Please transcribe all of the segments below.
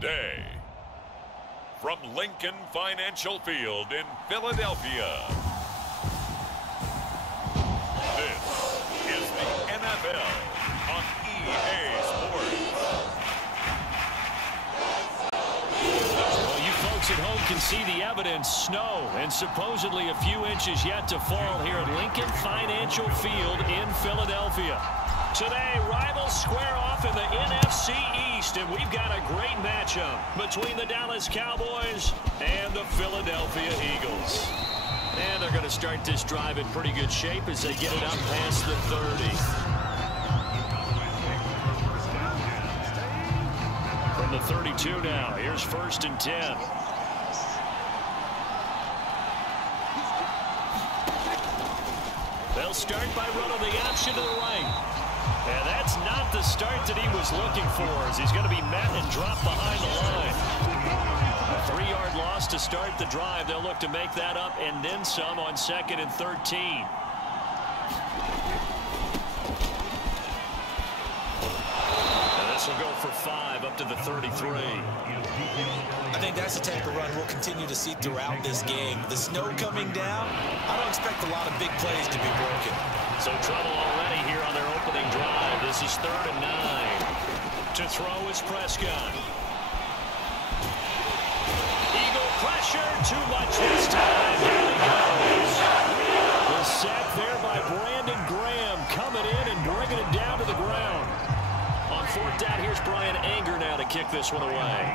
today. From Lincoln Financial Field in Philadelphia, this is the NFL on EA Sports. Well, you folks at home can see the evidence. Snow and supposedly a few inches yet to fall here at Lincoln Financial Field in Philadelphia. Today, rivals square off in the NFC East, and we've got a great matchup between the Dallas Cowboys and the Philadelphia Eagles. And they're going to start this drive in pretty good shape as they get it up past the 30. From the 32 now, here's 1st and 10. They'll start by running the option to the right. And that's not the start that he was looking for, as he's going to be met and dropped behind the line. A 3-yard loss to start the drive. They'll look to make that up and then some on 2nd and 13. And this will go for 5 up to the 33. I think that's the type of run we'll continue to see throughout this game. The snow coming down, I don't expect a lot of big plays to be broken. So trouble already here on their opening drive. This is 3rd and 9. To throw is Prescott. Eagle pressure, too much this time. Here he goes. The sack there by Brandon Graham, coming in and bringing it down to the ground. On 4th down, here's Brian Anger now to kick this one away.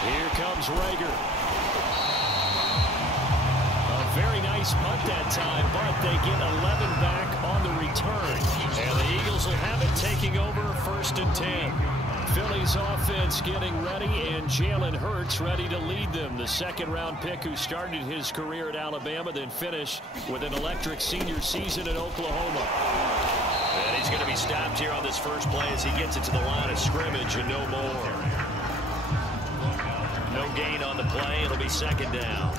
Here comes Rager. A very nice punt that time, but they get 11 back on the return. And the Eagles will have it, taking over 1st and 10. Philly's offense getting ready, and Jalen Hurts ready to lead them. The 2nd-round pick who started his career at Alabama, then finished with an electric senior season in Oklahoma. And he's going to be stopped here on this first play as he gets it to the line of scrimmage and no more. No gain on the play. It'll be 2nd down.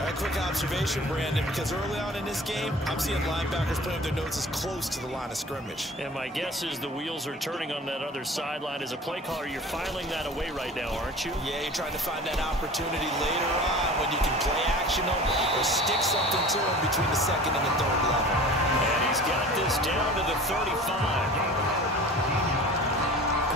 A quick observation, Brandon, because early on in this game, I'm seeing linebackers putting their noses close to the line of scrimmage. And my guess is the wheels are turning on that other sideline. As a play caller, you're filing that away right now, aren't you? Yeah, you're trying to find that opportunity later on when you can play action or stick something to him between the 2nd and the 3rd level. And he's got this down to the 35.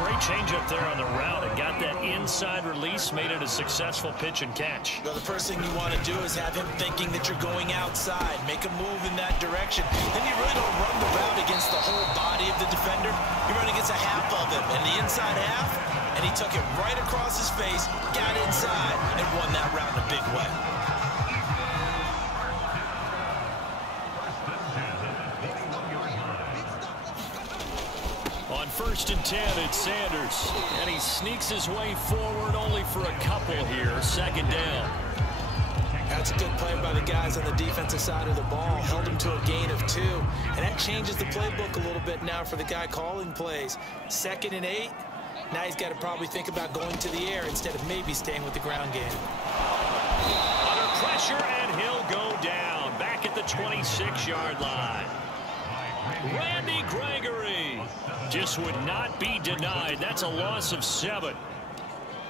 Great change up there on the route and got that inside release, made it a successful pitch and catch. Well, the first thing you want to do is have him thinking that you're going outside, make a move in that direction. Then you really don't run the route against the whole body of the defender. You run against a half of him, and the inside half, and he took it right across his face, got inside, and won that route in a big way. On 1st and 10, it's Sanders. And he sneaks his way forward only for a couple here. 2nd down. That's a good play by the guys on the defensive side of the ball. Held him to a gain of 2. And that changes the playbook a little bit now for the guy calling plays. 2nd and 8. Now he's got to probably think about going to the air instead of maybe staying with the ground game. Under pressure, and he'll go down. Back at the 26-yard line. Randy Gregory just would not be denied. That's a loss of 7.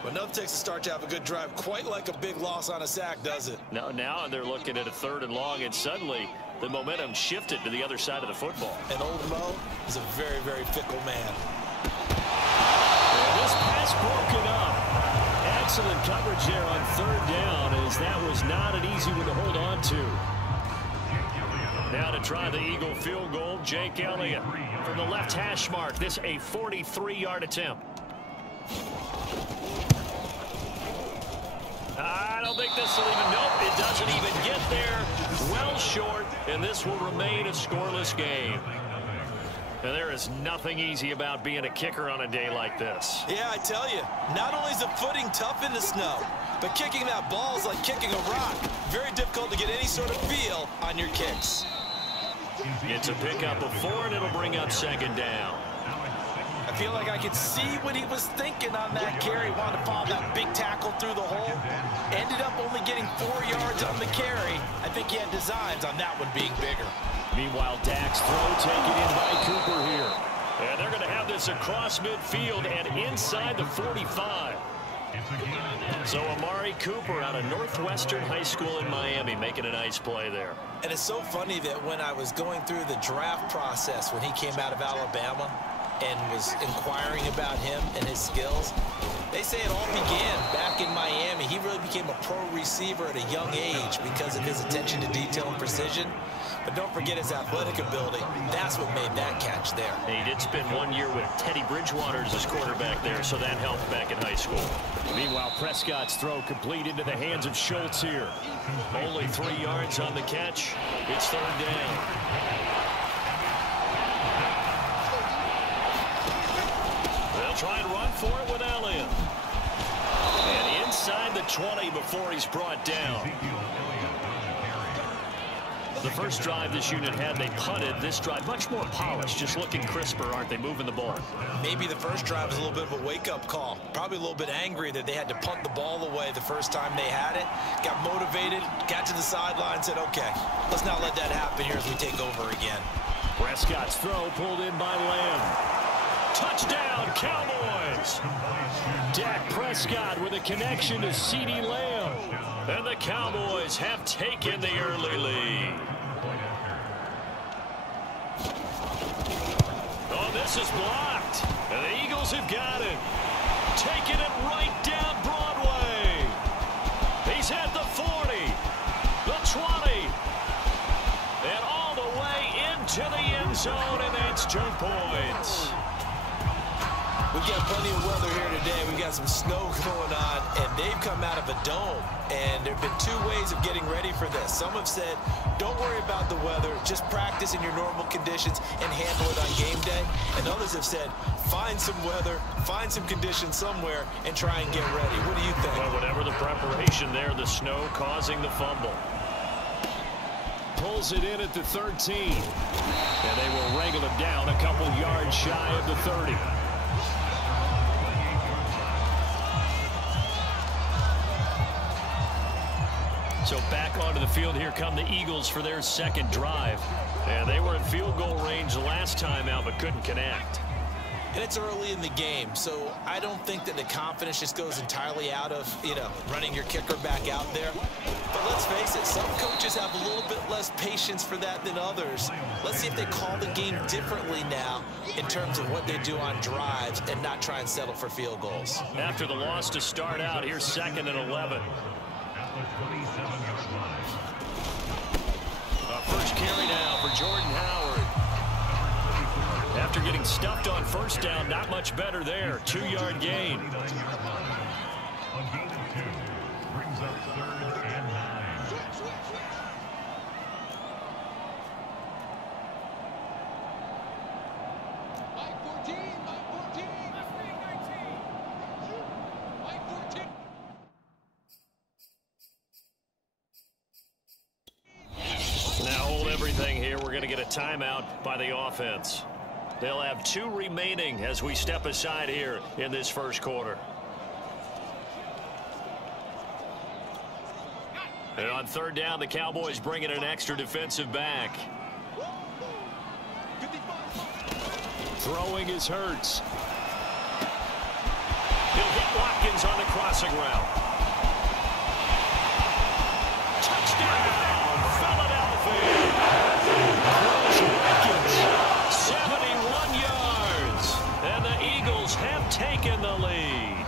Well, enough takes to start to have a good drive. Quite like a big loss on a sack, does it? No, now they're looking at a 3rd and long, and suddenly the momentum shifted to the other side of the football. And old Mo is a very, very fickle man. And this pass broken up. Excellent coverage there on 3rd down, as that was not an easy one to hold on to. Now to try the Eagle field goal, Jake Elliott from the left hash mark. This a 43-yard attempt. I don't think this will even, nope, it doesn't even get there. Well short, and this will remain a scoreless game. And there is nothing easy about being a kicker on a day like this. Yeah, I tell you, not only is the footing tough in the snow, but kicking that ball is like kicking a rock. Very difficult to get any sort of feel on your kicks. It's a pickup of 4, and it'll bring up 2nd down. I feel like I could see what he was thinking on that carry. Wanted to follow that big tackle through the hole. Ended up only getting 4 yards on the carry. I think he had designs on that one being bigger. Meanwhile, Dak's throw taken in by Cooper here. And they're going to have this across midfield and inside the 45. So Amari Cooper out of Northwestern High School in Miami making a nice play there. And it's so funny that when I was going through the draft process when he came out of Alabama and was inquiring about him and his skills, they say it all began back in Miami. He really became a pro receiver at a young age because of his attention to detail and precision. But don't forget his athletic ability. That's what made that catch there. He did spend 1 year with Teddy Bridgewater as his quarterback there, so that helped back in high school. Meanwhile, Prescott's throw complete into the hands of Schultz here. Only 3 yards on the catch. It's third down. They'll try and run for it with Elliott. And inside the 20 before he's brought down. The first drive this unit had, they punted. This drive, much more polished, just looking crisper, aren't they, moving the ball? Maybe the first drive was a little bit of a wake-up call. Probably a little bit angry that they had to punt the ball away the first time they had it. Got motivated, got to the sideline, said, okay, let's not let that happen here as we take over again. Prescott's throw pulled in by Lamb. Touchdown, Cowboys! Dak Prescott with a connection to CeeDee Lamb. And the Cowboys have taken the early lead. Oh, this is blocked. And the Eagles have got it. Taking it right down Broadway. He's at the 40, the 20, and all the way into the end zone, and that's 2 points. We've got plenty of weather here today. We've got some snow going on, and they've come out of a dome. And there have been 2 ways of getting ready for this. Some have said, don't worry about the weather. Just practice in your normal conditions and handle it on game day. And others have said, find some weather, find some conditions somewhere, and try and get ready. What do you think? Well, whatever the preparation there, the snow causing the fumble. Pulls it in at the 13. And they will wrangle it down a couple yards shy of the 30. So back onto the field, here come the Eagles for their second drive. And they were in field goal range last time out, but couldn't connect. And it's early in the game, so I don't think that the confidence just goes entirely out of, running your kicker back out there. But let's face it, some coaches have a little bit less patience for that than others. Let's see if they call the game differently now in terms of what they do on drives and not try and settle for field goals. After the loss to start out, here's 2nd and 11. First carry now for Jordan Howard. After getting stuffed on first down, not much better there. 2-yard gain. Brings up 3rd and 9. Mike 14, Mike 14. Mike 14. Now hold everything here. We're going to get a timeout by the offense. They'll have 2 remaining as we step aside here in this first quarter. And on 3rd down, the Cowboys bring in an extra defensive back. Throwing is Hurts. He'll hit Watkins on the crossing route. Touchdown, Philadelphia. Throws Watkins, 71 yards. And the Eagles have taken the lead.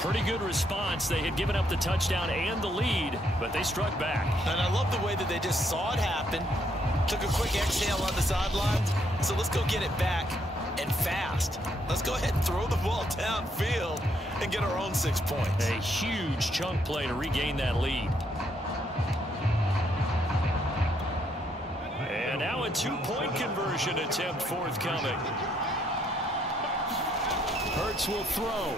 Pretty good response. They had given up the touchdown and the lead, but they struck back. And I love the way that they just saw it happen, took a quick exhale on the sidelines. So let's go get it back, and fast. Let's go ahead and throw the ball downfield and get our own 6 points. A huge chunk play to regain that lead. And now a 2-point conversion attempt forthcoming. Hurts will throw.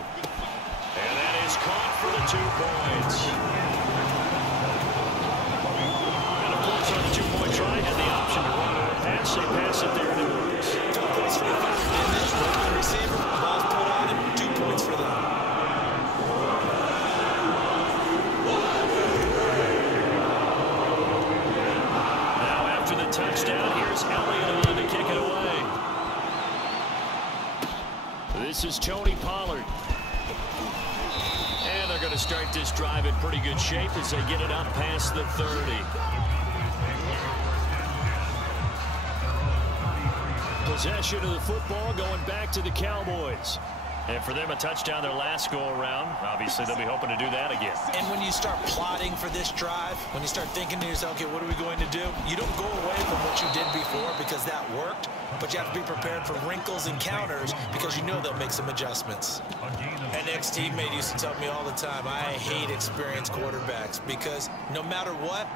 And that is caught for the 2 points. And of course, on the 2-point try, had the option to run or pass. They pass it there and it works. 2 points for the receiver. Ball's put on him. 2 points for them. This is Tony Pollard. And they're going to start this drive in pretty good shape as they get it up past the 30. Possession of the football going back to the Cowboys. And for them, a touchdown their last go-around. Obviously, they'll be hoping to do that again. And when you start plotting for this drive, when you start thinking to yourself, okay, what are we going to do? You don't go away from what you did before because that worked, but you have to be prepared for wrinkles and counters because you know they'll make some adjustments. An ex-teammate used to tell me all the time, I hate experienced quarterbacks because no matter what,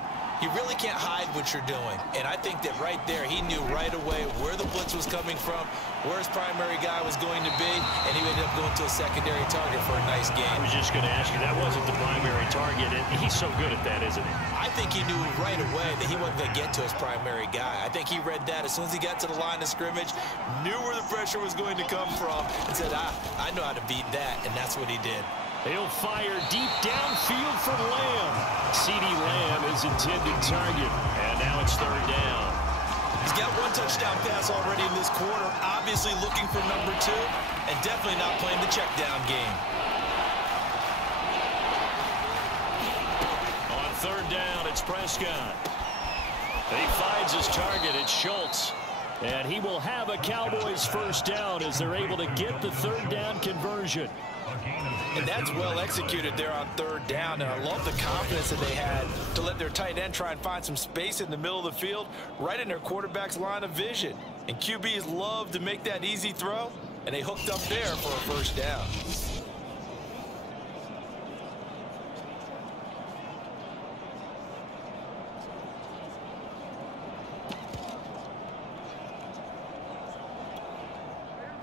you really can't hide what you're doing. And I think that right there, he knew right away where the blitz was coming from, where his primary guy was going to be, and he ended up going to a secondary target for a nice game. I was just going to ask you, that wasn't the primary target, and he's so good at that, isn't he? I think he knew right away that he wasn't going to get to his primary guy. I think he read that as soon as he got to the line of scrimmage, knew where the pressure was going to come from, and said, I know how to beat that, and that's what he did. He'll fire deep downfield for Lamb. CeeDee Lamb is intended target. And now it's third down. He's got one touchdown pass already in this quarter. Obviously looking for number 2. And definitely not playing the check down game. On third down, it's Prescott. He finds his target. It's Schultz. And he will have a Cowboys first down as they're able to get the third down conversion. And that's well executed there on third down. And I love the confidence that they had to let their tight end try and find some space in the middle of the field, right in their quarterback's line of vision. And QBs love to make that easy throw, and they hooked up there for a first down.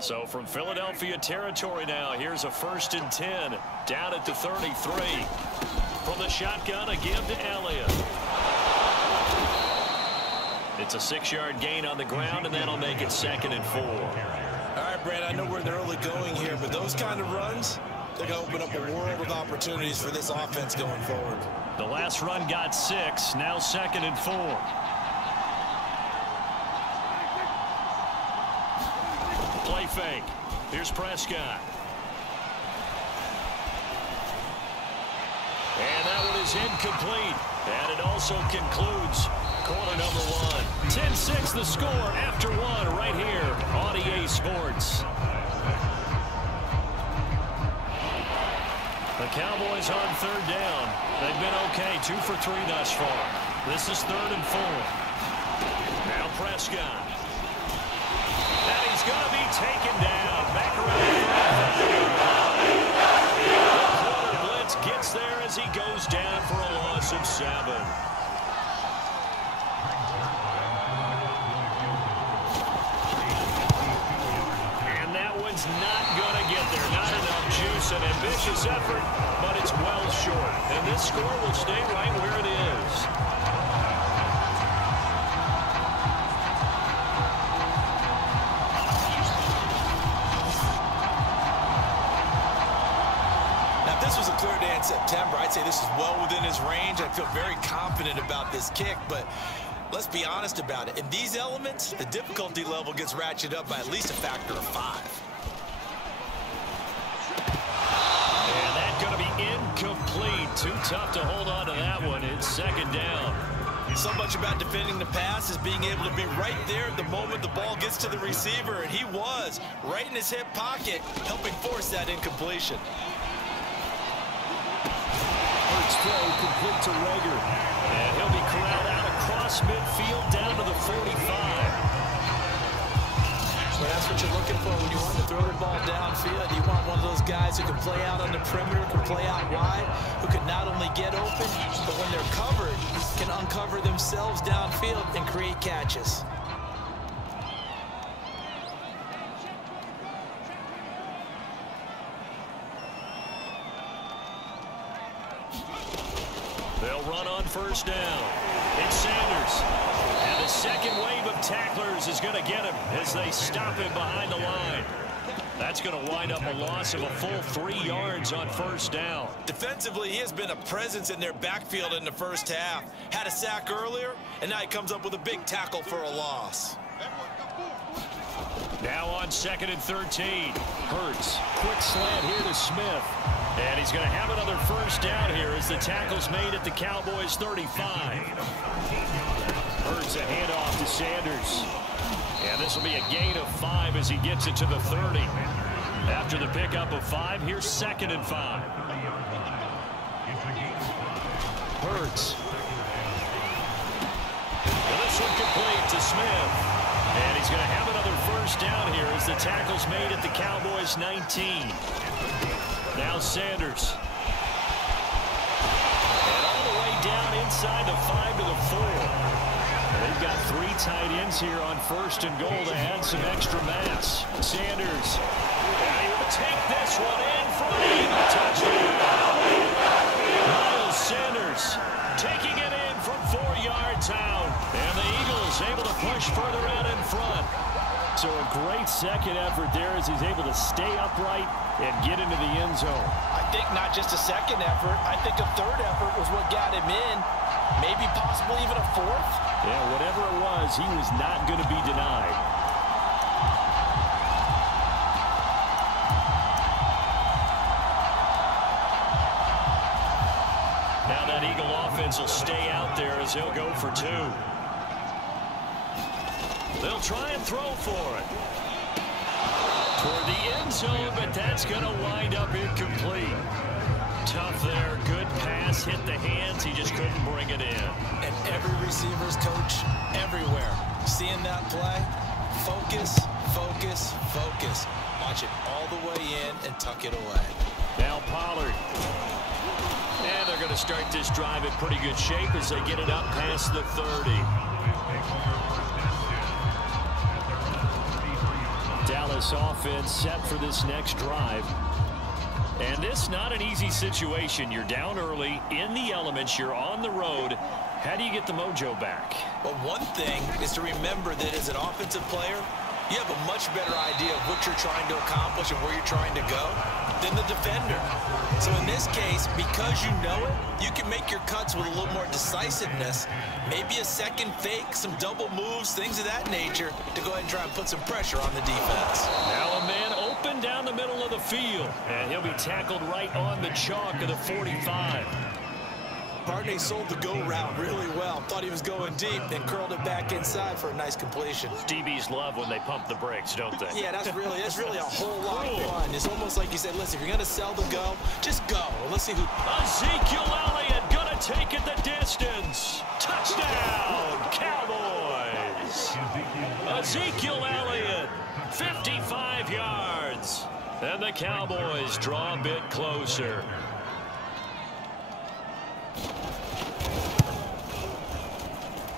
So from Philadelphia territory now, here's a 1st and 10 down at the 33. From the shotgun, a give to Elliott. It's a 6-yard gain on the ground, and that'll make it 2nd and 4. All right, Brad, I know we're in the early going here, but those kind of runs, they're going to open up a world of opportunities for this offense going forward. The last run got 6, now 2nd and 4. Play fake. Here's Prescott. And that one is incomplete. And it also concludes quarter number 1. 10-6 the score after 1 right here on EA Sports. The Cowboys on third down. They've been okay, 2 for 3 thus far. This is 3rd and 4. Now Prescott. And he's going to be taken down. Back around the corner blitz gets there as he goes down for a loss of 7. And that one's not going to get there. Not enough juice. An ambitious effort, but it's well short. And this score will stay right where it is. September, I'd say this is well within his range. I feel very confident about this kick, but let's be honest about it. In these elements, the difficulty level gets ratcheted up by at least a factor of 5. And that's going to be incomplete. Too tough to hold on to that one. It's 2nd down. So much about defending the pass is being able to be right there at the moment the ball gets to the receiver, and he was right in his hip pocket, helping force that incompletion. Throw complete to Rager. And he'll be corralled out across midfield down to the 45. So that's what you're looking for when you want to throw the ball downfield. You want one of those guys who can play out on the perimeter, can play out wide, who can not only get open, but when they're covered, can uncover themselves downfield and create catches. They'll run on first down. It's Sanders. And the second wave of tacklers is going to get him as they stop him behind the line. That's going to wind up a loss of a full 3 yards on first down. Defensively, he has been a presence in their backfield in the first half. Had a sack earlier, and now he comes up with a big tackle for a loss. Now on on 2nd and 13. Hurts. Quick slant here to Smith. And he's going to have another first down here as the tackle's made at the Cowboys 35. Hurts a handoff to Sanders. And this will be a gain of 5 as he gets it to the 30. After the pickup of 5, here's 2nd and 5. Hurts. And this one complete to Smith. And he's going to have another first down here as the tackle's made at the Cowboys 19. Now Sanders. And all the way down inside the 5 to the 4. They've got 3 tight ends here on 1st and goal to add some extra mass. Sanders. And he will take this one in for an Eagle touchdown. Miles Sanders taking it in from 4 yards out. And the Eagles able to push further out in front. So a great second effort there as he's able to stay upright and get into the end zone. I think not just a second effort. I think a third effort was what got him in. Maybe possibly even a fourth. Yeah, whatever it was, he was not going to be denied. Now that Eagle offense will stay out there as he'll go for 2. They'll try and throw for it. Toward the end zone, but that's going to wind up incomplete. Tough there. Good pass. Hit the hands. He just couldn't bring it in. And every receiver's coach everywhere. Seeing that play, focus, focus, focus. Watch it all the way in and tuck it away. Now Pollard. And they're going to start this drive in pretty good shape as they get it up past the 30. Dallas offense set for this next drive. And this not an easy situation. You're down early, in the elements, you're on the road. How do you get the mojo back? Well, one thing is to remember that as an offensive player, you have a much better idea of what you're trying to accomplish and where you're trying to go than the defender. So in this case, because you know it, you can make your cuts with a little more decisiveness. Maybe a second fake, some double moves, things of that nature to go ahead and try and put some pressure on the defense. Now a man open down the middle of the field. And he'll be tackled right on the chalk of the 45. Barney sold the go route really well. Thought he was going deep, then curled it back inside for a nice completion. DBs love when they pump the brakes, don't they? Yeah, that's really a whole lot of fun. It's almost like you said, listen, if you're going to sell the go, just go. Well, let's see who... Ezekiel Elliott going to take it the distance. Touchdown, Cowboys. Ezekiel Elliott, 55 yards. And the Cowboys draw a bit closer.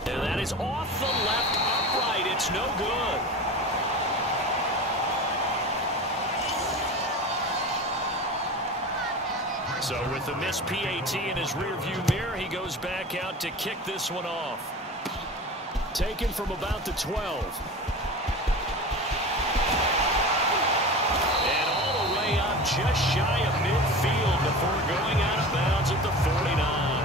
And that is off the left upright. It's no good. So with the missed PAT in his rearview mirror, he goes back out to kick this one off. Taken from about the 12. And all the way up just shy of midfield before going out of bounds at the 49.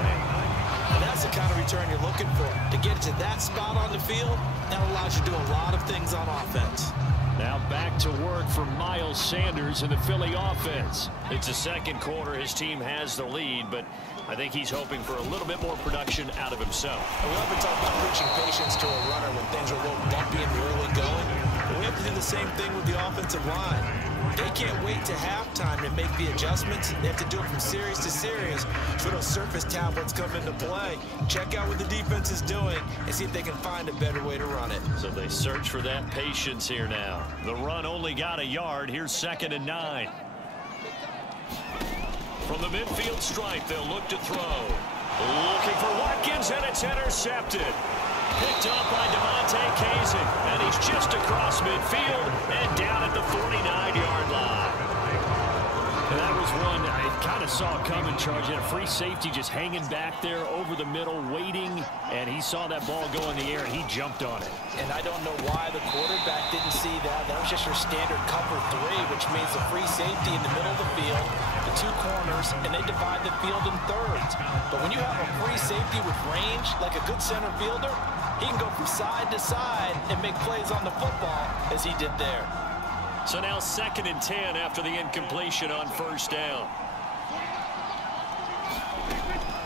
And that's the kind of return you're looking for. To get to that spot on the field, that allows you to do a lot of things on offense. Now back to work for Miles Sanders and the Philly offense. It's the second quarter. His team has the lead, but I think he's hoping for a little bit more production out of himself. And we often talk about preaching patience to a runner when things are a little bumpy in the early going. But we have to do the same thing with the offensive line. They can't wait to halftime to make the adjustments. They have to do it from series to series. So those surface tablets come into play. Check out what the defense is doing and see if they can find a better way to run it. So they search for that patience here now. The run only got a yard. Here's 2nd and 9. From the midfield stripe, they'll look to throw. Looking for Watkins, and it's intercepted. Picked up by Devontae Kazin, and he's just across midfield and down at the 49-yard line. And that was one I kind of saw coming, Charge. He had a free safety just hanging back there over the middle, waiting, and he saw that ball go in the air, and he jumped on it. And I don't know why the quarterback didn't see that. That was just your standard cover 3, which means the free safety in the middle of the field, the 2 corners, and they divide the field in thirds. But when you have a free safety with range, like a good center fielder, he can go from side to side and make plays on the football as he did there. So now 2nd and 10 after the incompletion on 1st down.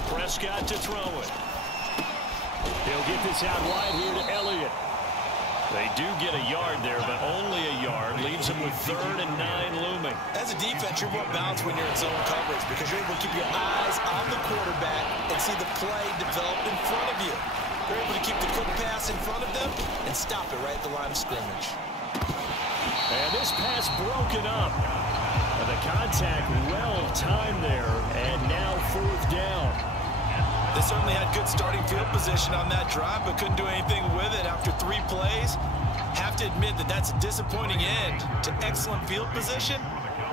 Prescott to throw it. He'll get this out wide here to Elliott. They do get a yard there, but only a yard. Leaves them with 3rd and 9 looming. As a defense, you're more balanced when you're in zone coverage because you're able to keep your eyes on the quarterback and see the play develop in front of you. You're able to keep the quick pass in front of them and stop it right at the line of scrimmage. And this pass broken up. And the contact well timed there, and now 4th down. They certainly had good starting field position on that drive, but couldn't do anything with it after 3 plays. Have to admit that that's a disappointing end to excellent field position.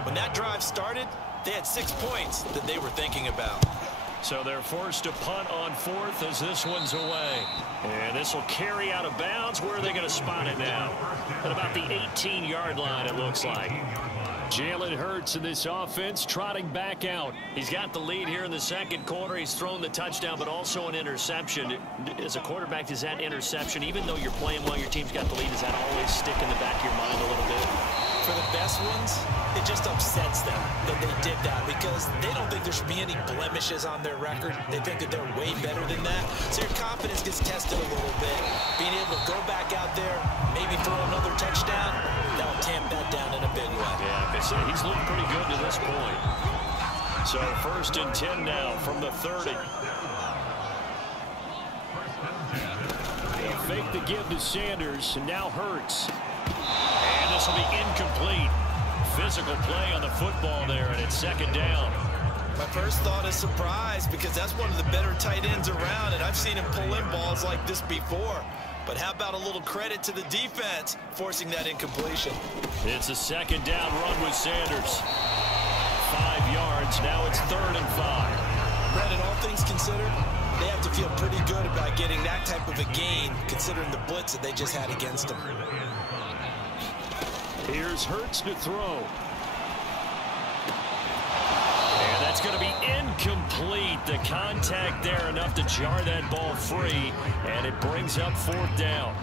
When that drive started, they had 6 points that they were thinking about. So they're forced to punt on 4th as this one's away. And this will carry out of bounds. Where are they going to spot it now? At about the 18-yard line, it looks like. Jalen Hurts in this offense trotting back out. He's got the lead here in the 2nd quarter. He's thrown the touchdown, but also an interception. As a quarterback, does that interception, even though you're playing well, your team's got the lead, does that always stick in the back of your mind a little bit? For the best ones, it just upsets them that they did that because they don't think there should be any blemishes on their record. They think that they're way better than that. So your confidence gets tested a little bit. Being able to go back out there, maybe throw another touchdown, that'll tamp that down in a big way. Yeah, he's looked pretty good to this point. So 1st and 10 now from the 30. They'll fake the give to Sanders, and now Hurts. And this will be incomplete. Physical play on the football there, and it's 2nd down. My first thought is surprise because that's one of the better tight ends around, and I've seen him pull in balls like this before. But how about a little credit to the defense forcing that incompletion? It's a 2nd down run with Sanders. 5 yards. Now it's 3rd and 5. Brandon, all things considered, they have to feel pretty good about getting that type of a gain considering the blitz that they just had against them. Here's Hurts to throw. And that's going to be incomplete. The contact there enough to jar that ball free, and it brings up 4th down.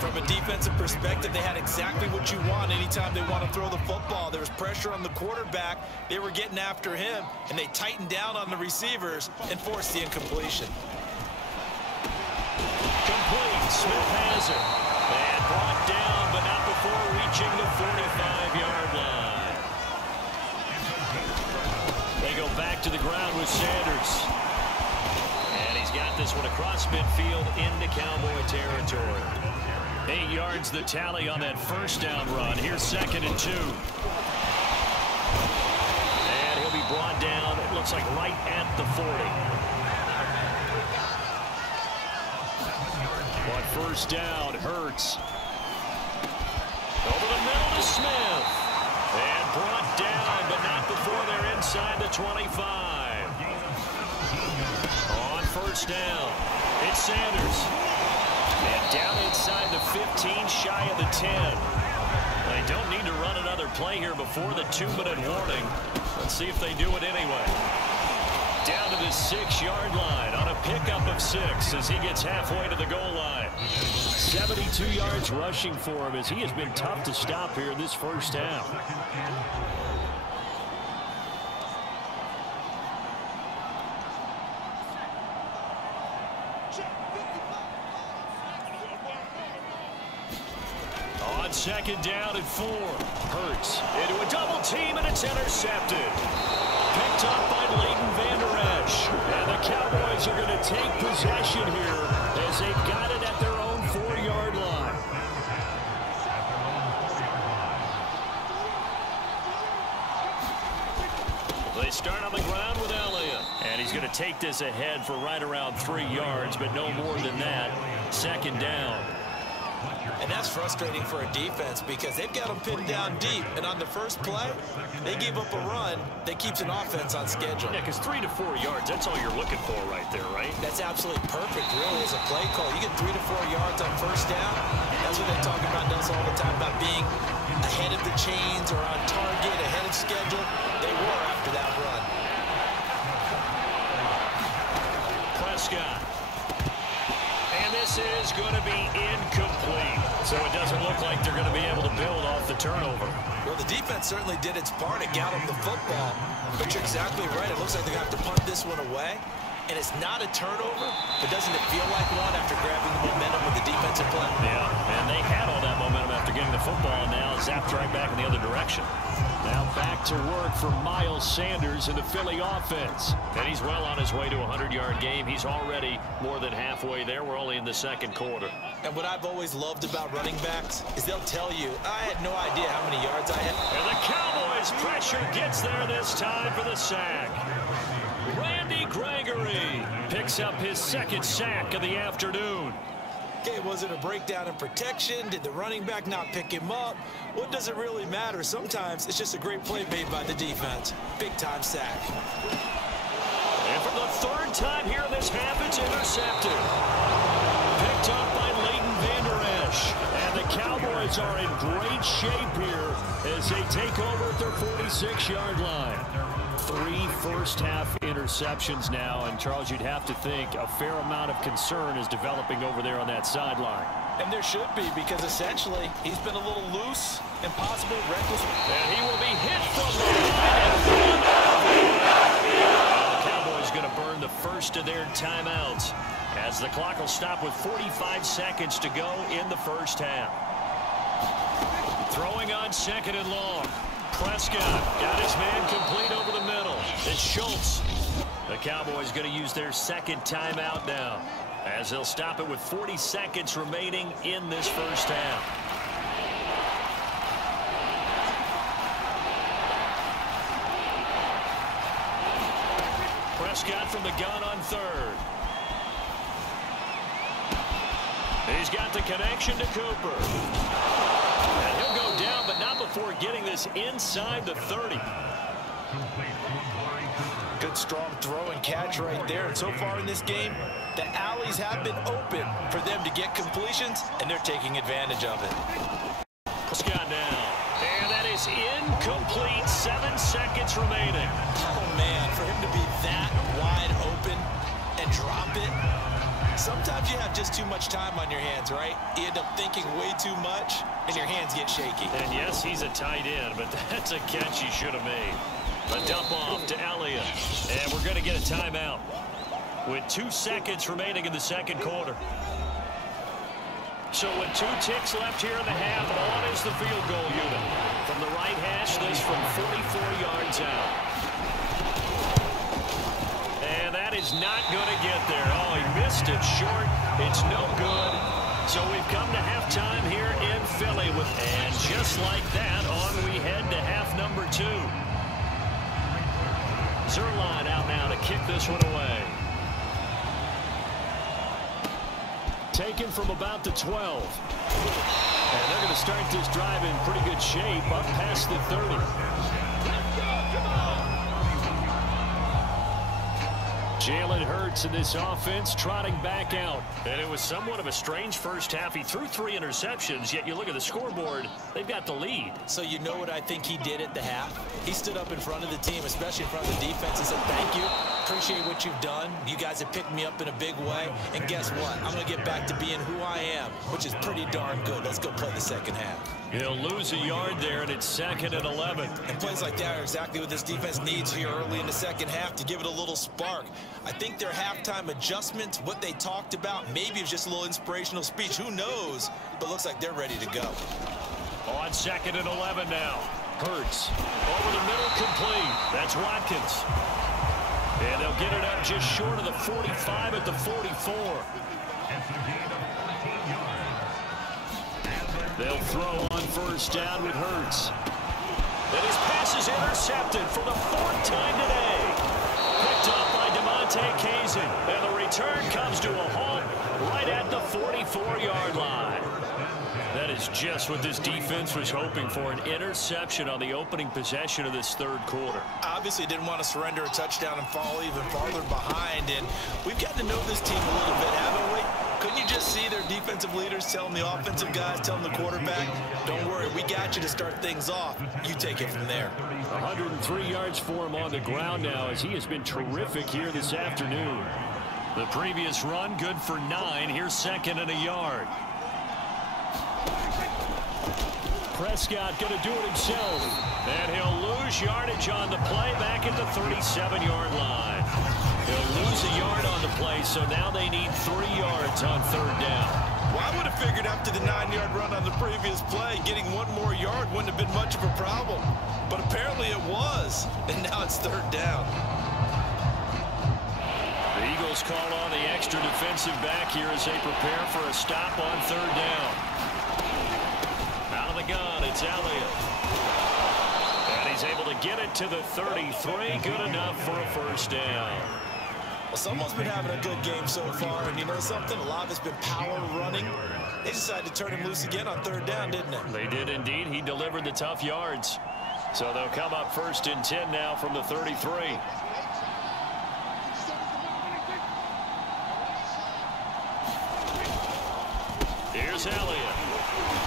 From a defensive perspective, they had exactly what you want anytime they want to throw the football. There was pressure on the quarterback. They were getting after him, and they tightened down on the receivers and forced the incompletion. Complete. Smith has it. And brought down, but not before reaching the 45-yard line. They go back to the ground with Sanders. And he's got this one across midfield into Cowboy territory. 8 yards the tally on that 1st down run. Here's 2nd and 2. And he'll be brought down, it looks like right at the 40. On 1st down, Hurts. Over the middle to Smith. And brought down, but not before they're inside the 25. On 1st down, it's Sanders. And down inside the 15, shy of the 10. They don't need to run another play here before the 2-minute warning. Let's see if they do it anyway. Down to the 6-yard line on a pickup of 6 as he gets halfway to the goal line. 72 yards rushing for him as he has been tough to stop here this 1st half. On 2nd down and 4. Hurts into a double team, and it's intercepted. Picked up by Leighton Vander Esch. And the Cowboys are going to take possession here as they've got it at their own 4-yard line. They start on the ground with Elliott. And he's going to take this ahead for right around 3 yards, but no more than that. 2nd down. And that's frustrating for a defense because they've got them pinned down deep. And on the first play, they give up a run that keeps an offense on schedule. Yeah, because 3 to 4 yards, that's all you're looking for right there, right? That's absolutely perfect, really, as a play call. You get 3 to 4 yards on 1st down. That's what they talk about us all the time, about being ahead of the chains or on target, ahead of schedule. They were after that run. Prescott. And this This is going to be incomplete. So it doesn't look like they're going to be able to build off the turnover. Well, the defense certainly did its part to get them the football. But you're exactly right. It looks like they're going to have to punt this one away. And it's not a turnover, but doesn't it feel like one after grabbing the momentum with the defensive play? Yeah, and they had all that momentum after getting the football, and now zapped right back in the other direction. Now back to work for Miles Sanders in the Philly offense. And he's well on his way to a 100-yard game. He's already more than halfway there. We're only in the second quarter. And what I've always loved about running backs is they'll tell you, I had no idea how many yards I had. And the Cowboys pressure gets there this time for the sack. Randy Gregory picks up his second sack of the afternoon. Okay, was it a breakdown in protection? Did the running back not pick him up? What does it really matter? Sometimes it's just a great play made by the defense. Big-time sack. And for the third time here in this half, it's intercepted. Picked up by Leighton Vander Esch. And the Cowboys are in great shape here as they take over at their 46-yard line. 3 first-half interceptions now, and Charles, you'd have to think a fair amount of concern is developing over there on that sideline. And there should be, because essentially he's been a little loose and possibly reckless. And he will be hit from the line. The Cowboys going to burn the first of their timeouts as the clock will stop with 45 seconds to go in the first half. Throwing on second and long. Prescott got his man complete over the middle. It's Schultz. The Cowboys going to use their second timeout now as they'll stop it with 40 seconds remaining in this first half. Prescott from the gun on third. He's got the connection to Cooper. And he'll go down, but not before getting this inside the 30. Good strong throw and catch right there. And so far in this game, the alleys have been open for them to get completions, and they're taking advantage of it. Prescott now. And that is incomplete. 7 seconds remaining. Oh, man, for him to be that wide open and drop it. Sometimes you have just too much time on your hands, right? You end up thinking way too much, and your hands get shaky. And yes, he's a tight end, but that's a catch he should have made. A dump off to Elliott. And we're going to get a timeout with 2 seconds remaining in the second quarter. So with 2 ticks left here in the half, on is the field goal unit. From the right hash, this from 44 yards out. And that is not going to get there. Oh, he missed it short. It's no good. So we've come to halftime here in Philly. And just like that, on we head to half number 2. Zerline out now to kick this one away. Taken from about the 12. And they're going to start this drive in pretty good shape up past the 30. Jalen Hurts in this offense trotting back out. And it was somewhat of a strange first half. He threw 3 interceptions, yet you look at the scoreboard, they've got the lead. So you know what I think he did at the half? He stood up in front of the team, especially in front of the defense, and said, thank you, appreciate what you've done. You guys have picked me up in a big way. And guess what? I'm going to get back to being who I am, which is pretty darn good. Let's go play the second half. He'll lose a yard there, and it's 2nd and 11. And plays like that are exactly what this defense needs here early in the second half to give it a little spark. I think their halftime adjustments, what they talked about, maybe it was just a little inspirational speech. Who knows? But looks like they're ready to go. On 2nd and 11 now. Hurts over the middle, complete. That's Watkins. And they'll get it up just short of the 45 at the 44. They'll throw on first down with Hurts. And his pass is intercepted for the 4th time today. Picked up by DeMonte Kazin. And the return comes to a halt right at the 44-yard line. That is just what this defense was hoping for, an interception on the opening possession of this 3rd quarter. Obviously didn't want to surrender a touchdown and fall even farther behind. And we've gotten to know this team a little bit, haven't we? Couldn't you just see their defensive leaders telling the offensive guys, telling the quarterback, don't worry, we got you to start things off. You take it from there. 103 yards for him on the ground now as he has been terrific here this afternoon. The previous run good for 9. Here's second and a yard. Prescott going to do it himself. And he'll lose yardage on the play back at the 37-yard line. He'll lose a yard on the play, so now they need 3 yards on third down. Well, I would have figured after the 9-yard run on the previous play, getting 1 more yard wouldn't have been much of a problem. But apparently it was, and now it's third down. The Eagles call on the extra defensive back here as they prepare for a stop on third down. Out of the gun, it's Elliott. And he's able to get it to the 33. Good enough for a first down. Well, someone's been having a good game so far, and you know something? A lot of it's been power running. They decided to turn him loose again on third down, didn't they? They did indeed. He delivered the tough yards. So they'll come up first and 10 now from the 33. Here's Elliott.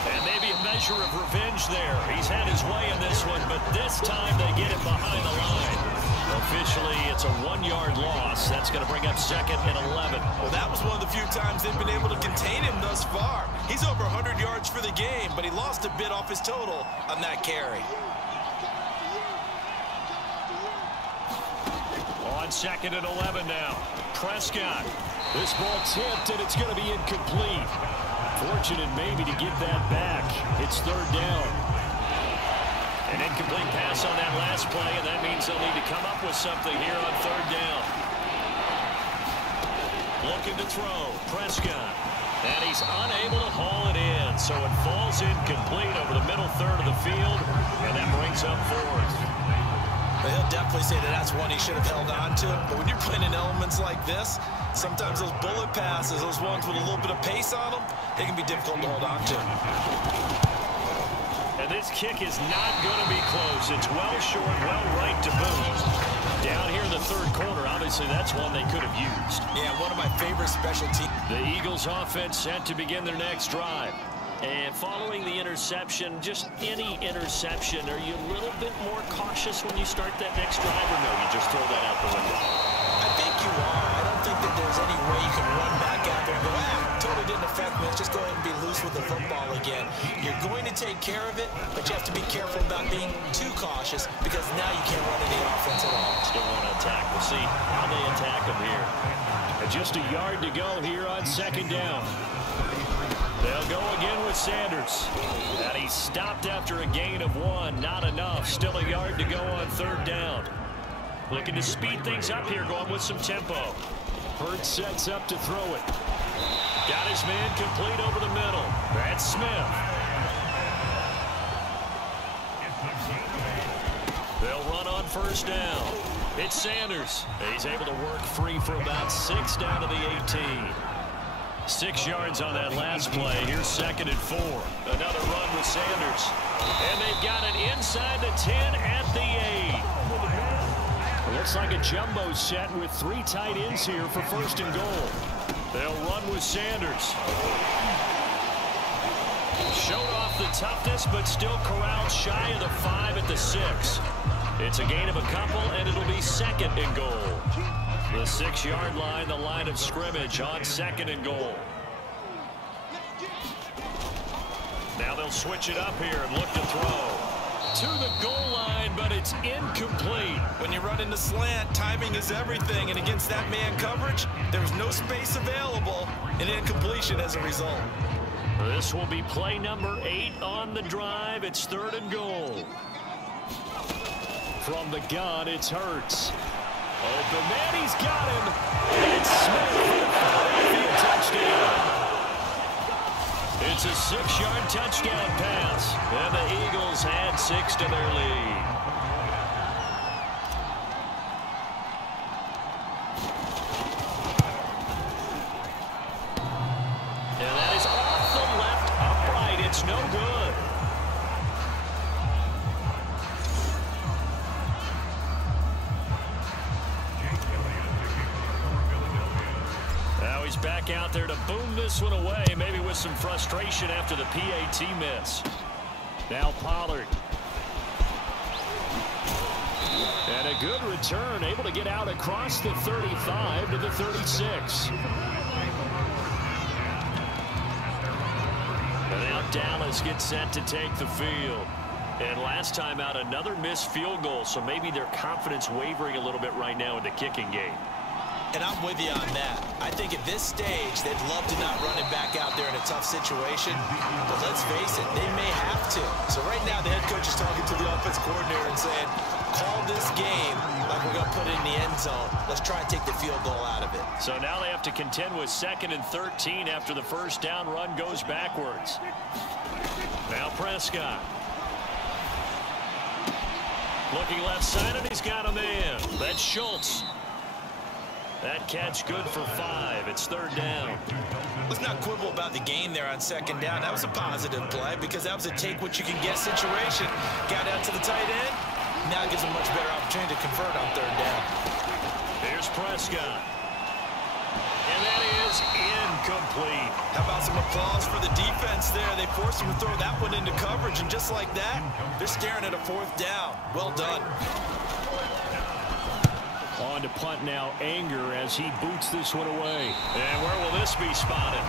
And maybe a measure of revenge there. He's had his way in this one, but this time they get it behind the line. Officially, it's a 1-yard loss. That's going to bring up second and 11. Well, that was one of the few times they've been able to contain him thus far. He's over 100 yards for the game, but he lost a bit off his total on that carry. On second and 11 now. Prescott. This ball tipped, and it's going to be incomplete. Fortunate maybe to get that back. It's third down. An incomplete pass on that last play, and that means they'll need to come up with something here on third down. Looking to throw. Prescott. And he's unable to haul it in, so it falls incomplete over the middle third of the field, and that brings up fourth. Well, he'll definitely say that that's one he should have held on to. But when you're playing in elements like this, sometimes those bullet passes, those ones with a little bit of pace on them, they can be difficult to hold on to. And this kick is not going to be close. It's well short, well right to boot. Down here in the third quarter, obviously that's one they could have used. Yeah, one of my favorite special teams. The Eagles offense set to begin their next drive. And following the interception, just any interception, are you a little bit more cautious when you start that next drive, or no, you just throw that out the window? I think you are. I don't think that there's any way you can run back out there and go, totally didn't affect me. Let's just go ahead and be loose with the football again. You're going to take care of it, but you have to be careful about being too cautious because now you can't run any offense at all. Still want to attack. We'll see how they attack them here. And just a yard to go here on second down. They'll go again with Sanders. And he stopped after a gain of 1. Not enough. Still a yard to go on third down. Looking to speed things up here, going with some tempo. Hurts sets up to throw it. Got his man complete over the middle. That's Smith. They'll run on first down. It's Sanders. He's able to work free for about 6 down to the 18. 6 yards on that last play. Here's second and 4. Another run with Sanders. And they've got it inside the 10 at the 8. It looks like a jumbo set with 3 tight ends here for first and goal. They'll run with Sanders. Showed off the toughness, but still corralled shy of the 5 at the 6. It's a gain of a couple, and it'll be second and goal. The 6-yard line, the line of scrimmage on second and goal. Now they'll switch it up here and look to throw. To the goal line, but it's incomplete. When you run into slant, timing is everything, and against that man coverage, there's no space available, and incompletion as a result. This will be play number 8 on the drive. It's third and goal. From the gun, it's Hurts. Open man, he's got him. It's Smith for the Philadelphia touchdown. It's a 6-yard touchdown pass, and the Eagles add 6 to their lead. And that is off the left upright. It's no good. Now he's back out there to boom this one away, maybe with some frustration after the PAT miss. Now Pollard. And a good return, able to get out across the 35 to the 36. And now Dallas gets set to take the field. And last time out, another missed field goal, so maybe their confidence wavering a little bit right now in the kicking game. And I'm with you on that. I think at this stage, they'd love to not run him back out there in a tough situation. But let's face it, they may have to. So right now, the head coach is talking to the offense coordinator and saying, call this game like we're going to put it in the end zone. Let's try and take the field goal out of it. So now they have to contend with 2nd and 13 after the first down run goes backwards. Now Prescott. Looking left side, and he's got a man. That's Schultz. That catch good for 5. It's 3rd down. Let's not quibble about the gain there on 2nd down. That was a positive play because that was a take-what-you-can-get situation. Got out to the tight end. Now it gives a much better opportunity to convert on 3rd down. Here's Prescott. And that is incomplete. How about some applause for the defense there? They forced him to throw that one into coverage, and just like that, they're staring at a 4th down. Well done. On to punt now, Anger as he boots this one away. And where will this be spotted?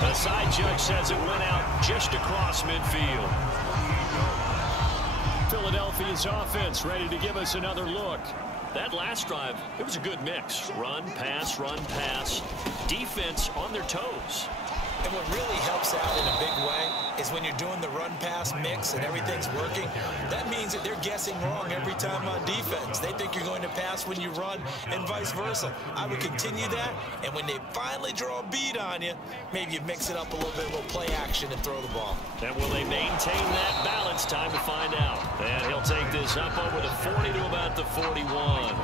The side judge says it went out just across midfield. Philadelphia's offense ready to give us another look. That last drive, it was a good mix. Run, pass, defense on their toes. And what really helps out in a big way is when you're doing the run-pass mix and everything's working, that means that they're guessing wrong every time on defense. They think you're going to pass when you run and vice versa. I would continue that, and when they finally draw a bead on you, maybe you mix it up a little bit, a little play action and throw the ball. And will they maintain that balance? Time to find out. And he'll take this up over the 40 to about the 41.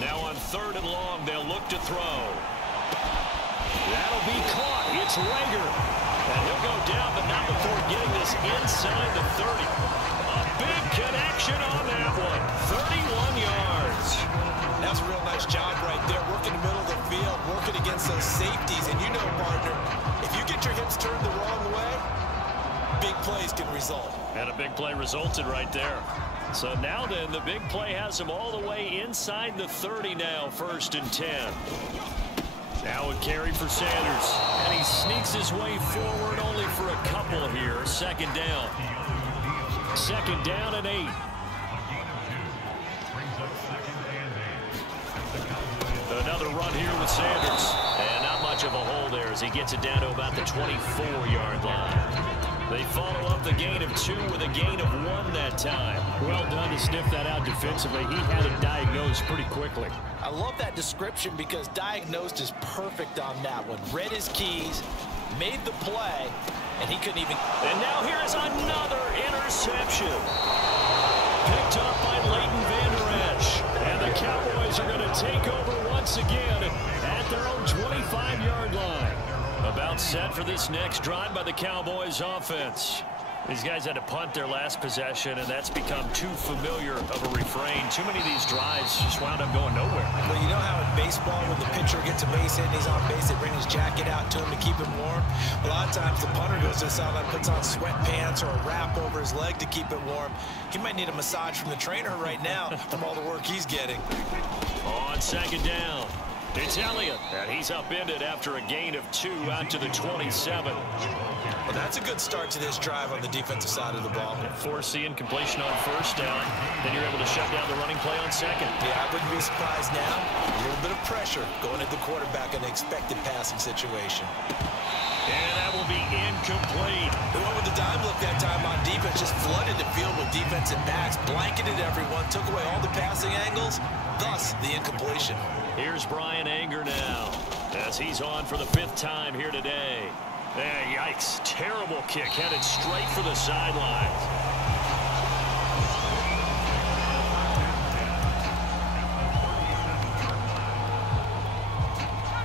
Now on 3rd and long, they'll look to throw. That'll be caught. It's Rager. And he'll go down, but not before getting this inside the 30. A big connection on that one. 31 yards. That's a real nice job right there. Working the middle of the field, working against those safeties. And you know, partner, if you get your hips turned the wrong way, big plays can result. And a big play resulted right there. So now then, the big play has him all the way inside the 30 now, 1st and 10. Now a carry for Sanders. And he sneaks his way forward only for a couple here. 2nd down. 2nd down and 8. Another run here with Sanders. And not much of a hole there as he gets it down to about the 24-yard line. They follow up the gain of 2 with a gain of 1 that time. Well done to sniff that out defensively. He had it diagnosed pretty quickly. I love that description because diagnosed is perfect on that one. Read his keys, made the play, and he couldn't even. And now here is another interception. Picked up by Leighton Vander Esch. And the Cowboys are going to take over once again at their own 25-yard line. About set for this next drive by the Cowboys offense. These guys had to punt their last possession, and that's become too familiar of a refrain. Too many of these drives just wound up going nowhere. Well, you know how in baseball, when the pitcher gets a base hit and he's on base, they bring his jacket out to him to keep him warm. A lot of times the punter goes to the sideline, puts on sweatpants or a wrap over his leg to keep it warm. He might need a massage from the trainer right now from all the work he's getting. On 2nd down. It's Elliott, and he's upended after a gain of 2 out to the 27. Well, that's a good start to this drive on the defensive side of the ball. Force the incompletion on 1st down. Then you're able to shut down the running play on 2nd. Yeah, I wouldn't be surprised now. A little bit of pressure going at the quarterback in an expected passing situation. And that will be incomplete. The one with the dime look that time on defense just flooded the field with defensive backs, blanketed everyone, took away all the passing angles, thus the incompletion. Here's Brian Anger now as he's on for the 5th time here today. Yikes, terrible kick, headed straight for the sideline.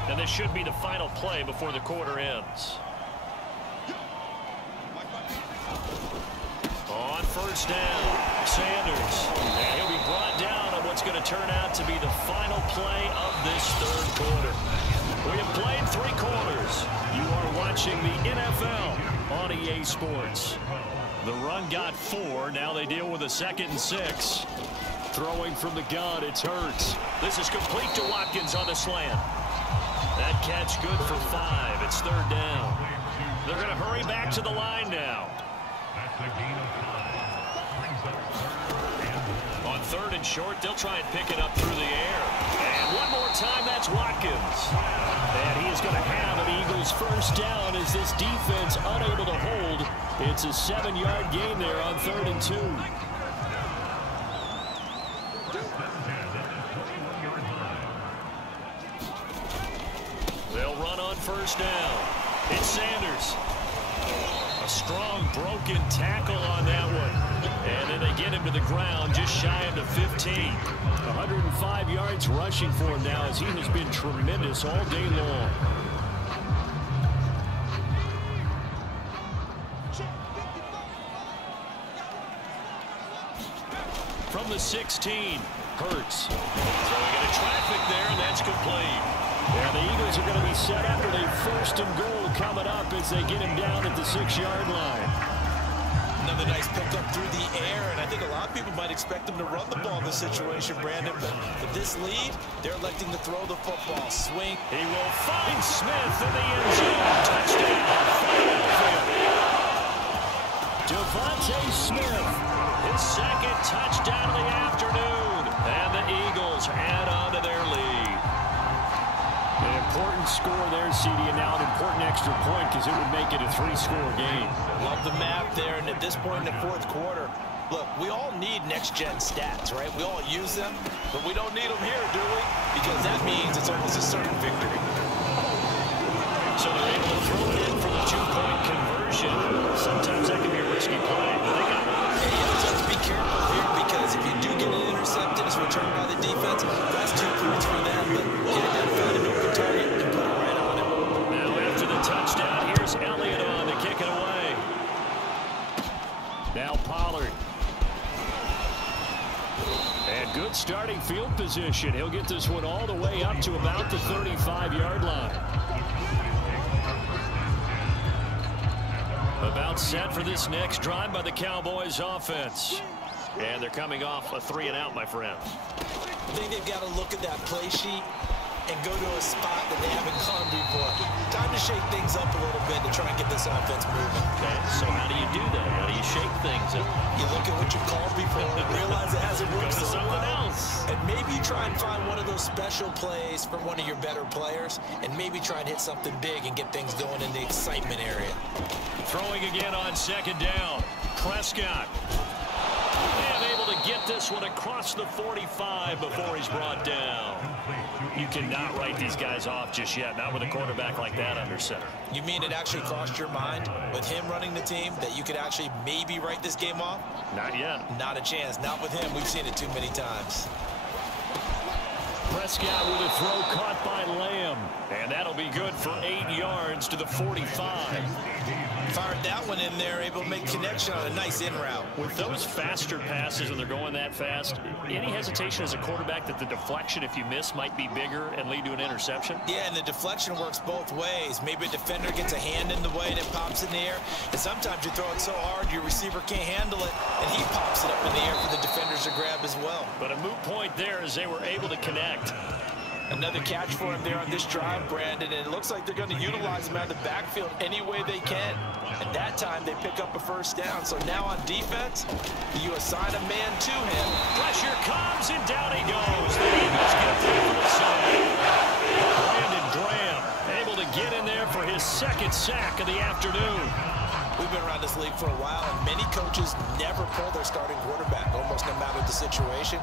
And this should be the final play before the quarter ends. On 1st down, Sanders. And he'll be brought down on what's going to turn out to be the final play of this 3rd quarter. We have played 3 quarters. You are watching watching the NFL on EA Sports. The run got 4. Now they deal with a 2nd and 6. Throwing from the gun, it's Hurts. This is complete to Watkins on the slant. That catch good for 5. It's 3rd down. They're going to hurry back to the line now. That's a gain of 5. On 3rd and short, they'll try and pick it up through the air. And one more time, that's Watkins. And he is going to have an Eagles first down as this defense unable to hold. It's a 7-yard gain there on 3rd and 2. They'll run on first down. It's Sanders. A strong broken tackle on that one. And then they get him to the ground just shy of the 15. 105 yards rushing for him now as he has been tremendous all day long. From the 16, Hurts. Throwing into traffic there, and that's complete. And the Eagles are going to be set up with a 1st and goal coming up as they get him down at the 6-yard line. Another nice pickup through the air, and I think a lot of people might expect them to run the ball in this situation, Brandon. But with this lead, they're electing to throw the football. Swing. He will find Smith in the end zone. Touchdown. Devontae Smith, his 2nd touchdown of the afternoon. And the Eagles add on to their lead. An important score there, CD, and now an important extra point because it would make it a 3-score game. Love the map there, and at this point in the 4th quarter, look, we all need next-gen stats, right? We all use them, but we don't need them here, do we? Because that means it's almost a certain victory. So they're able to throw it in for the 2-point conversion. Sometimes that can be a risky play, but they got one. Yeah, you have to be careful here because if you do get an intercepted, it's returned by the defense. That's 2 points for them, but get it down, find an open target, and put it right on him. Now after the touchdown, here's Elliott on to kick it away. Now Pollard. And good starting field position. He'll get this one all the way up to about the 35-yard line. About set for this next drive by the Cowboys offense. And they're coming off a 3-and-out, my friend. I think they've got to look at that play sheet and go to a spot that they haven't gone before. Time to shake things up a little bit to try and get this offense moving. Okay, so how do you do that? How do you shake things up? You look at what you called before and realize it hasn't worked so well. And maybe try and find one of those special plays from one of your better players and maybe try and hit something big and get things going in the excitement area. Throwing again on 2nd down. Prescott. And able to get this one across the 45 before he's brought down. You cannot write these guys off just yet, not with a quarterback like that under center. You mean it actually crossed your mind with him running the team that you could actually maybe write this game off? Not yet. Not a chance. Not with him. We've seen it too many times. Prescott with a throw caught by Lamb. And that'll be good for 8 yards to the 45. Fired that one in there, able to make connection on a nice in route. With those faster passes and they're going that fast, any hesitation as a quarterback that the deflection, if you miss, might be bigger and lead to an interception? Yeah, and the deflection works both ways. Maybe a defender gets a hand in the way and it pops in the air. And sometimes you throw it so hard your receiver can't handle it, and he pops it up in the air for the defenders to grab as well. But a moot point there as they were able to connect. Another catch for him there on this drive, Brandon, and it looks like they're going to utilize him out of the backfield any way they can. And that time they pick up a first down. So now on defense, you assign a man to him. Pressure comes and down he goes. The Eagles get there for the save. Brandon Graham able to get in there for his 2nd sack of the afternoon. We've been around this league for a while, and many coaches never pull their starting quarterback, almost no matter the situation.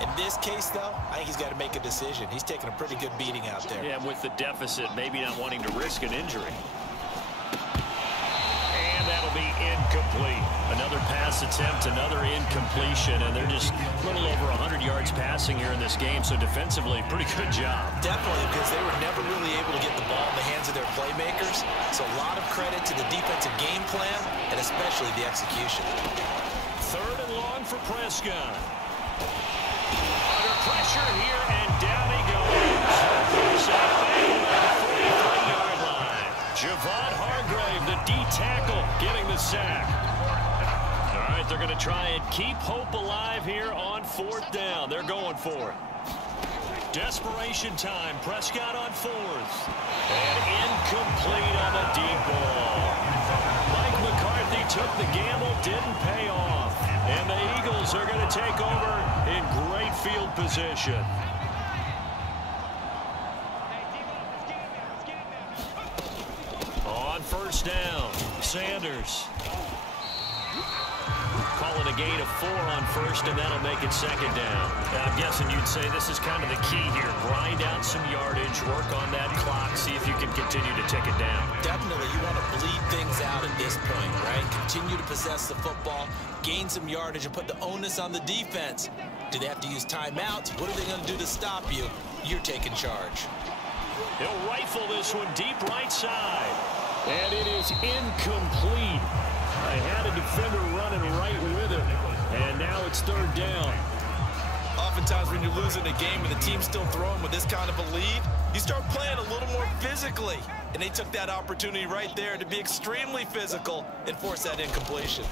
In this case, though, I think he's got to make a decision. He's taking a pretty good beating out there. Yeah, with the deficit, maybe not wanting to risk an injury. And that'll be incomplete. Another pass attempt, another incompletion, and they're just a little over 100 yards passing here in this game, so defensively, pretty good job. Definitely, because they were never really able to get the ball in the hands of their playmakers. So a lot of credit to the defensive game plan, and especially the execution. 3rd and long for Prescott. Under pressure here, and down he goes. Sacked back at the 43-yard line. Javon Hargrave try and keep hope alive here on 4th down. They're going for it. Desperation time. Prescott on 4th. And incomplete on the deep ball. Mike McCarthy took the gamble, didn't pay off. And the Eagles are going to take over in great field position. On 1st down, Sanders. Call it a gain of 4 on 1st, and that'll make it 2nd down. I'm guessing you'd say this is kind of the key here. Grind out some yardage, work on that clock, see if you can continue to tick it down. Definitely, you want to bleed things out at this point, right? Continue to possess the football, gain some yardage, and put the onus on the defense. Do they have to use timeouts? What are they going to do to stop you? You're taking charge. He'll rifle this one deep right side. And it is incomplete. I had a defender running right with him. And now it's 3rd down. Oftentimes when you're losing a game and the team's still throwing with this kind of a lead, you start playing a little more physically. And they took that opportunity right there to be extremely physical and force that incompletion.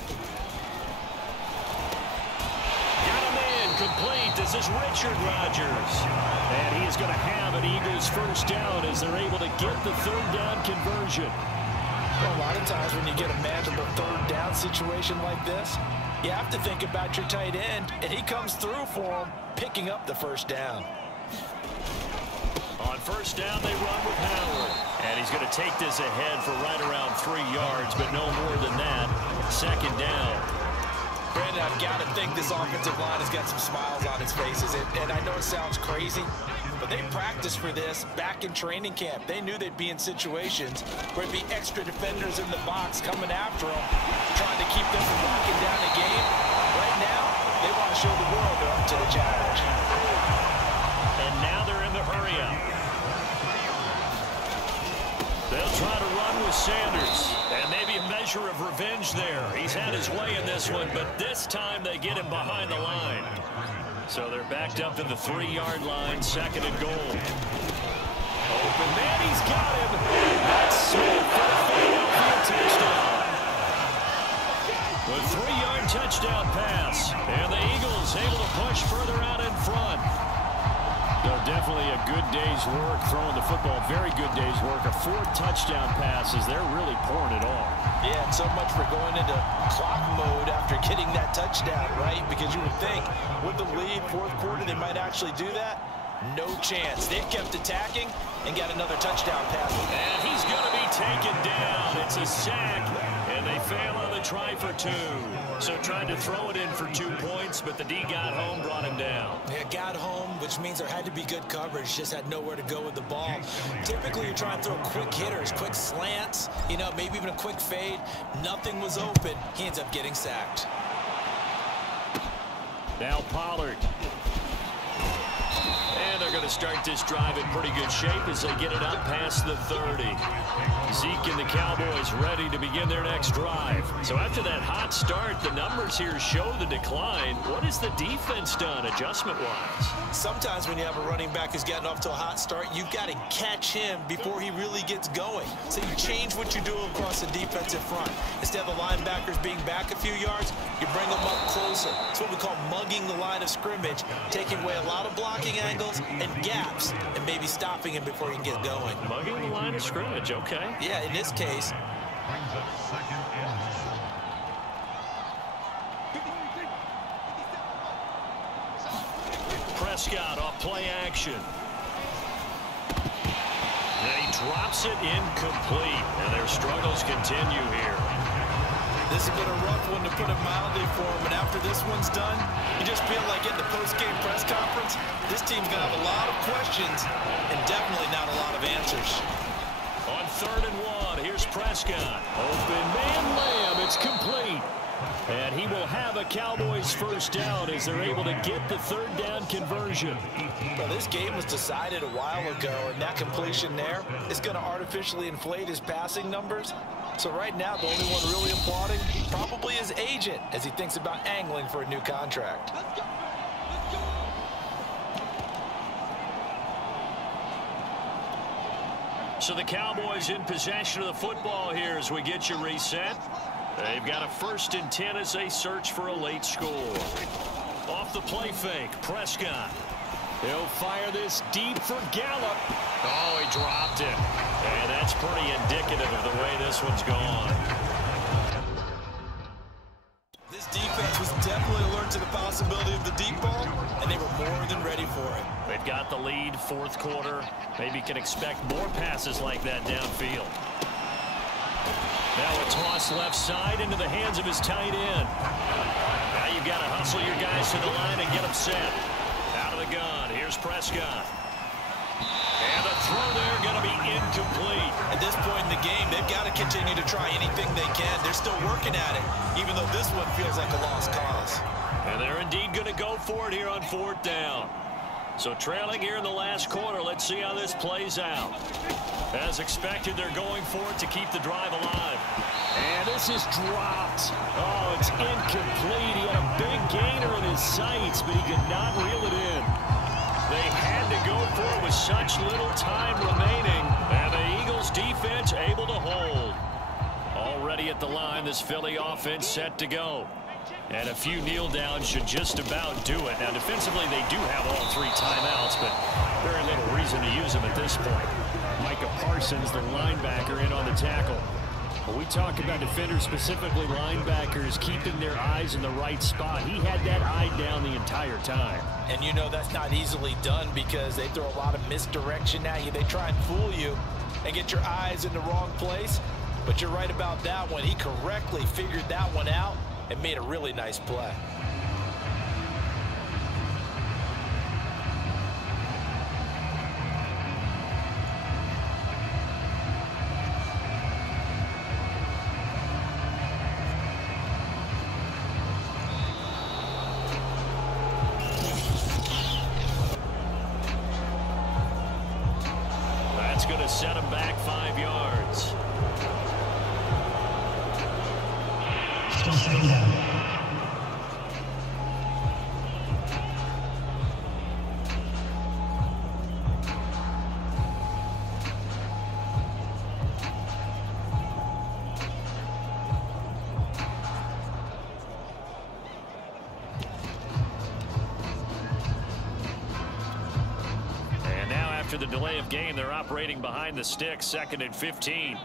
Got him in, complete. This is Richard Rodgers. And he is going to have an Eagles 1st down as they're able to get the 3rd down conversion. Well, a lot of times when you get a manageable 3rd down situation like this, you have to think about your tight end, and he comes through for him, picking up the 1st down. On 1st down, they run with Howard. And he's going to take this ahead for right around 3 yards, but no more than that. 2nd down. Brandon, I've got to think this offensive line has got some smiles on its faces. And I know it sounds crazy, but they practiced for this back in training camp. They knew they'd be in situations where it'd be extra defenders in the box coming after them, trying to keep them from locking down the game. Right now, they want to show the world they're up to the challenge. And now they're in the hurry-up. They'll try to run with Sanders. And maybe a measure of revenge there. He's had his way in this one, but this time they get him behind the line. So they're backed up to the 3-yard line, 2nd and goal. Open man, he's got him. That's Smith for the Philadelphia touchdown. The 3-yard touchdown pass. And the Eagles able to push further out in front. No, definitely a good day's work throwing the football. Very good day's work. A 4th touchdown passes. They're really pouring it on. Yeah, and so much for going into clock mode after getting that touchdown, right? Because you would think with the lead, 4th quarter, they might actually do that. No chance. They've kept attacking and got another touchdown pass. And he's going to be taken down. It's a sack, and they fail on the try for 2. So tried to throw it in for 2 points, but the D got home, brought him down. Yeah, got home, which means there had to be good coverage. Just had nowhere to go with the ball. Typically, you're trying to throw quick hitters, quick slants, you know, maybe even a quick fade. Nothing was open. He ends up getting sacked. Now Pollard. And they're going to start this drive in pretty good shape as they get it up past the 30. Zeke and the Cowboys ready to begin their next drive. So after that hot start, the numbers here show the decline. What has the defense done adjustment-wise? Sometimes when you have a running back who's gotten off to a hot start, you've got to catch him before he really gets going. So you change what you do across the defensive front. Instead of the linebackers being back a few yards, you bring them up closer. It's what we call mugging the line of scrimmage, taking away a lot of blocking angles and gaps, and maybe stopping him before he can get going. Mugging the line of scrimmage, okay. Yeah, in this case. Prescott off play action. And he drops it incomplete, and their struggles continue here. This has been a rough one, to put it mildly, for him. And after this one's done, you just feel like at the post-game press conference, this team's going to have a lot of questions and definitely not a lot of answers. On 3rd and 1, here's Prescott. Open man, Lamb. It's complete. And he will have a Cowboys 1st down as they're able to get the 3rd down conversion. Well, this game was decided a while ago, and that completion there is going to artificially inflate his passing numbers. So right now, the only one really applauding probably his agent as he thinks about angling for a new contract. So the Cowboys in possession of the football here as we get you reset. They've got a 1st and 10 as they search for a late score. Off the play fake, Prescott. He'll fire this deep for Gallup. Oh, he dropped it. And that's pretty indicative of the way this one's gone. This defense was definitely alert to the possibility of the deep ball, and they were more than ready for it. They've got the lead, 4th quarter. Maybe can expect more passes like that downfield. Now a toss left side into the hands of his tight end. Now you've got to hustle your guys to the line and get them set. Out of the gun, here's Prescott. And the throw there going to be incomplete. At this point in the game, they've got to continue to try anything they can. They're still working at it, even though this one feels like a lost cause. And they're indeed going to go for it here on 4th down. So trailing here in the last quarter, let's see how this plays out. As expected, they're going for it to keep the drive alive. And this is dropped. Oh, it's incomplete. He had a big gainer in his sights, but he could not reel it in. They had to go for it with such little time remaining. And the Eagles defense able to hold. Already at the line, this Philly offense set to go. And a few kneel downs should just about do it. Now, defensively, they do have all 3 timeouts, but very little reason to use them at this point. Micah Parsons, the linebacker, in on the tackle. When we talk about defenders, specifically linebackers, keeping their eyes in the right spot, he had that eye down the entire time. And you know that's not easily done because they throw a lot of misdirection at you. They try and fool you and get your eyes in the wrong place. But you're right about that one. He correctly figured that one out and made a really nice play. That's going to set him back 5 yards. And now after the delay of game, they're operating behind the sticks, 2nd and 15.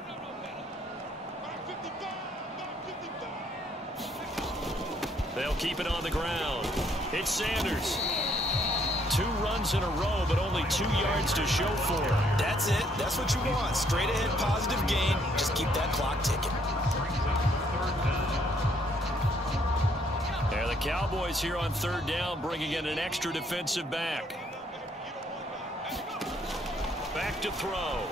They'll keep it on the ground. It's Sanders. 2 runs in a row, but only 2 yards to show for it. That's it. That's what you want. Straight ahead, positive gain. Just keep that clock ticking. There, the Cowboys here on 3rd down, bringing in an extra defensive back. Back to throw.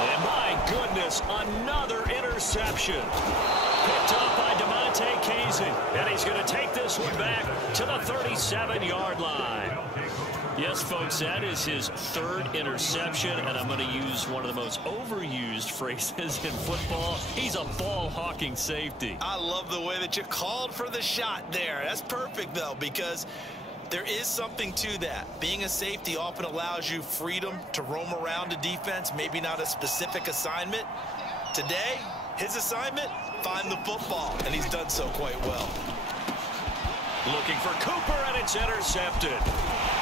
And my goodness, another interception. Picked up by DeMonte Casey. And he's going to take this one back to the 37-yard line. Yes, folks, that is his 3rd interception. And I'm going to use one of the most overused phrases in football. He's a ball-hawking safety. I love the way that you called for the shot there. That's perfect, though, because there is something to that. Being a safety often allows you freedom to roam around a defense, maybe not a specific assignment. Today, his assignment, find the football, and he's done so quite well. Looking for Cooper, and it's intercepted.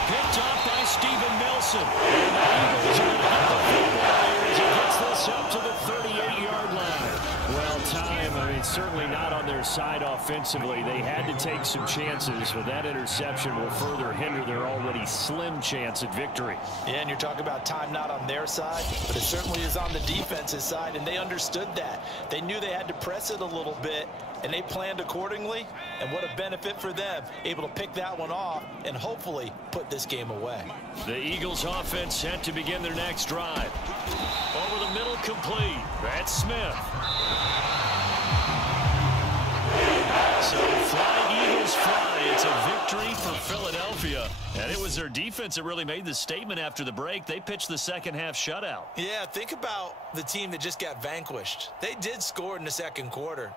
Picked off by Steven Nelson. And the Eagles are going to get the football here as he gets this up to the 38-yard line. Well, time, I mean, certainly not on their side offensively. They had to take some chances, but that interception will further hinder their already slim chance at victory. Yeah, and you're talking about time not on their side, but it certainly is on the defense's side, and they understood that. They knew they had to press it a little bit, and they planned accordingly, and what a benefit for them, able to pick that one off and hopefully put this game away. The Eagles offense set to begin their next drive. Over the middle, complete. That's Smith. So fly, Eagles, fly. It's a victory for Philadelphia. And it was their defense that really made the statement after the break. They pitched the second half shutout. Yeah, think about the team that just got vanquished. They did score in the second quarter.